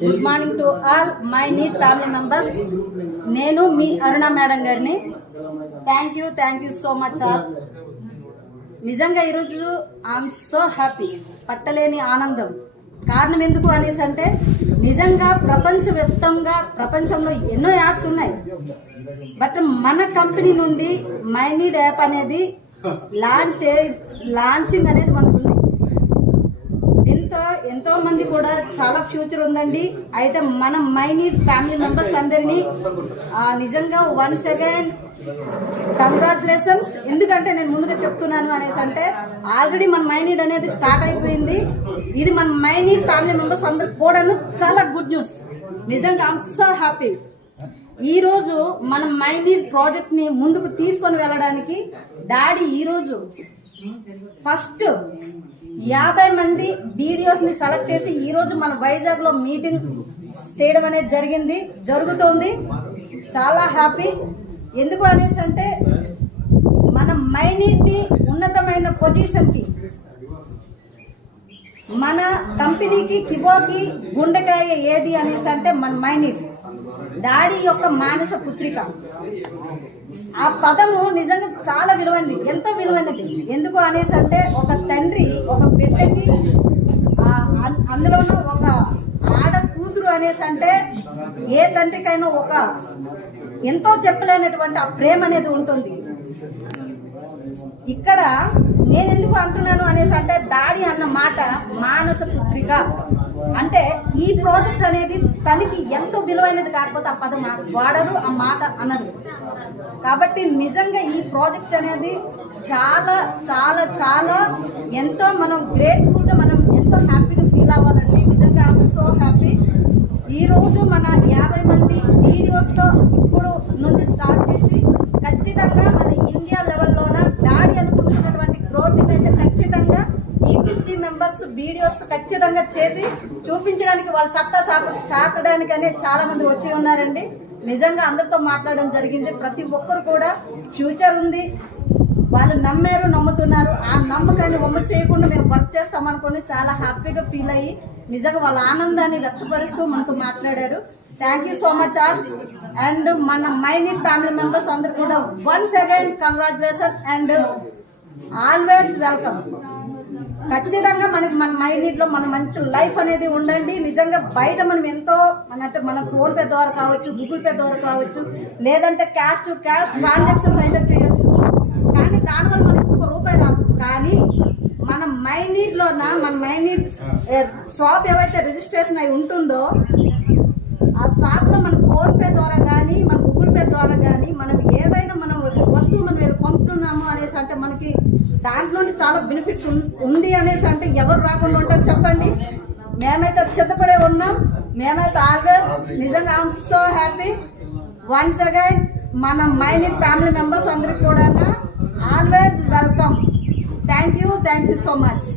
Good morning to all my neat family members. నేను మీ Aruna madam గారిని. Thank you so much all. నిజంగా ఈరోజు ఐఎమ్ సో హ్యాపీ, పట్టలేని ఆనందం. కారణం ఎందుకు అనేసి అంటే నిజంగా ప్రపంచవ్యాప్తంగా ప్రపంచంలో ఎన్నో యాప్స్ ఉన్నాయి, బట్ మన కంపెనీ నుండి మై నీడ్ యాప్ అనేది లాంచింగ్ అనేది మనకు ఉంది. దీంతో ఎంతో మంది కూడా చాలా ఫ్యూచర్ ఉందండి. అయితే మన మై నీడ్ ఫ్యామిలీ మెంబర్స్ అందరినీ నిజంగా వన్స్ అగైన్ కంగ్రాచులేషన్స్. ఎందుకంటే నేను ముందుగా చెప్తున్నాను అనేసి అంటే ఆల్రెడీ మన మై నీడ్ అనేది స్టార్ట్ అయిపోయింది. ఇది మన మై నీడ్ ఫ్యామిలీ మెంబర్స్ అందరికి కూడాను చాలా గుడ్ న్యూస్. నిజంగా ఐఎమ్ సో హ్యాపీ. ఈ రోజు మన మై నీడ్ ప్రాజెక్ట్ ని ముందుకు తీసుకొని వెళ్ళడానికి డాడీ ఈరోజు ఫస్ట్ 50 మంది వీడియోస్ ని సెలెక్ట్ చేసి ఈ రోజు మన వైజాగ్ లో మీటింగ్ చేయడం అనేది జరుగుతోంది. చాలా హ్యాపీ. ఎందుకు అనేసి అంటే మన మై నీడ్ ని ఉన్నతమైన పొజిషన్ కి, మన కంపెనీకి కిబోకి గుండెకాయ ఏది అనేసి అంటే మన మై నీడ్. డాడీ యొక్క మానస పుత్రిక ఆ పదము నిజంగా చాలా విలువైనది, ఎంతో విలువైనది. ఎందుకు అనేసి అంటే ఒక తండ్రి ఒక బిడ్డకి, అందులోనూ ఒక ఆడ కూతురు అనేసి అంటే ఏ తండ్రికైనా ఒక ఎంతో చెప్పలేనటువంటి ఆ ప్రేమ అనేది ఉంటుంది. ఇక్కడ నేను ఎందుకు అంటున్నాను అనేసి అంటే డాడీ అన్న మాట మానస పుత్రిక అంటే ఈ ప్రాజెక్ట్ అనేది తనకి ఎంతో విలువైనది. కాకపోతే ఆ పదం వాడరు, ఆ మాట అనరు. కాబట్టి నిజంగా ఈ ప్రాజెక్ట్ అనేది చాలా చాలా చాలా ఎంతో మనం గ్రేట్ఫుల్గా మనం ఎంతో హ్యాపీగా ఫీల్ అవ్వాలండి. నిజంగా ఐఎమ్ సో హ్యాపీ. ఈరోజు మన 50 మంది వీడియోస్తో ఇప్పుడు నుండి స్టార్ట్ చేసి ఖచ్చితంగా మన ఇండియా లెవెల్లోన డాడీ అనుకుంటున్నటువంటి గ్రోత్కి అయితే ఖచ్చితంగా ఈ 50 మెంబర్స్ వీడియోస్ ఖచ్చితంగా చేసి చూపించడానికి, వాళ్ళ సత్తా చాటడానికి అనేది చాలా మంది వచ్చి ఉన్నారండి. నిజంగా అందరితో మాట్లాడడం జరిగింది. ప్రతి ఒక్కరు కూడా ఫ్యూచర్ ఉంది, వాళ్ళు నమ్మారు, నమ్ముతున్నారు. ఆ నమ్మకాన్ని వమ్ము చేయకుండా మేము వర్క్ చేస్తామనుకుని చాలా హ్యాపీగా ఫీల్ అయ్యి నిజంగా వాళ్ళ ఆనందాన్ని వ్యక్తపరుస్తూ మనతో మాట్లాడారు. Thank you so much all. And మన మై నీడ్ ఫ్యామిలీ మెంబర్స్ అందరు కూడా once again congratulation and always welcome. ఖచ్చితంగా మనకి మన మై నీడ్ లో మన మంచి లైఫ్ అనేది ఉండండి. నిజంగా బయట మనం ఎంతో మన ఫోన్ పే ద్వారా కావచ్చు, గూగుల్ పే ద్వారా కావచ్చు, లేదంటే క్యాష్ టు క్యాష్ ట్రాన్సాక్షన్స్ అయితే చేయొచ్చు. కానీ దానివల్ల మనకి ₹1 రాదు. కానీ మన మై నీడ్ లోన మన మై నీడ్ షాప్ ఏవైతే రిజిస్ట్రేషన్ అయి ఉంటుందో ఆ షాప్ లో మన ఫోన్ పే ద్వారా కానీ మన గూగుల్ పే ద్వారా కానీ మనం ఏదైనా మనం వస్తువు మనం వీళ్ళు పంపుతున్నాము అనేసి అంటే మనకి దాంట్లో చాలా బెనిఫిట్స్ ఉంది అనేసి అంటే ఎవరు రాకుండా ఉంటారు చెప్పండి? మేమైతే సిద్ధపడే ఉన్నాం. మేమైతే ఆల్వేస్ నిజంగా I'm so happy. Once again మన మై నీడ్ ఫ్యామిలీ మెంబర్స్ అందరికి కూడా always welcome. Thank you so much.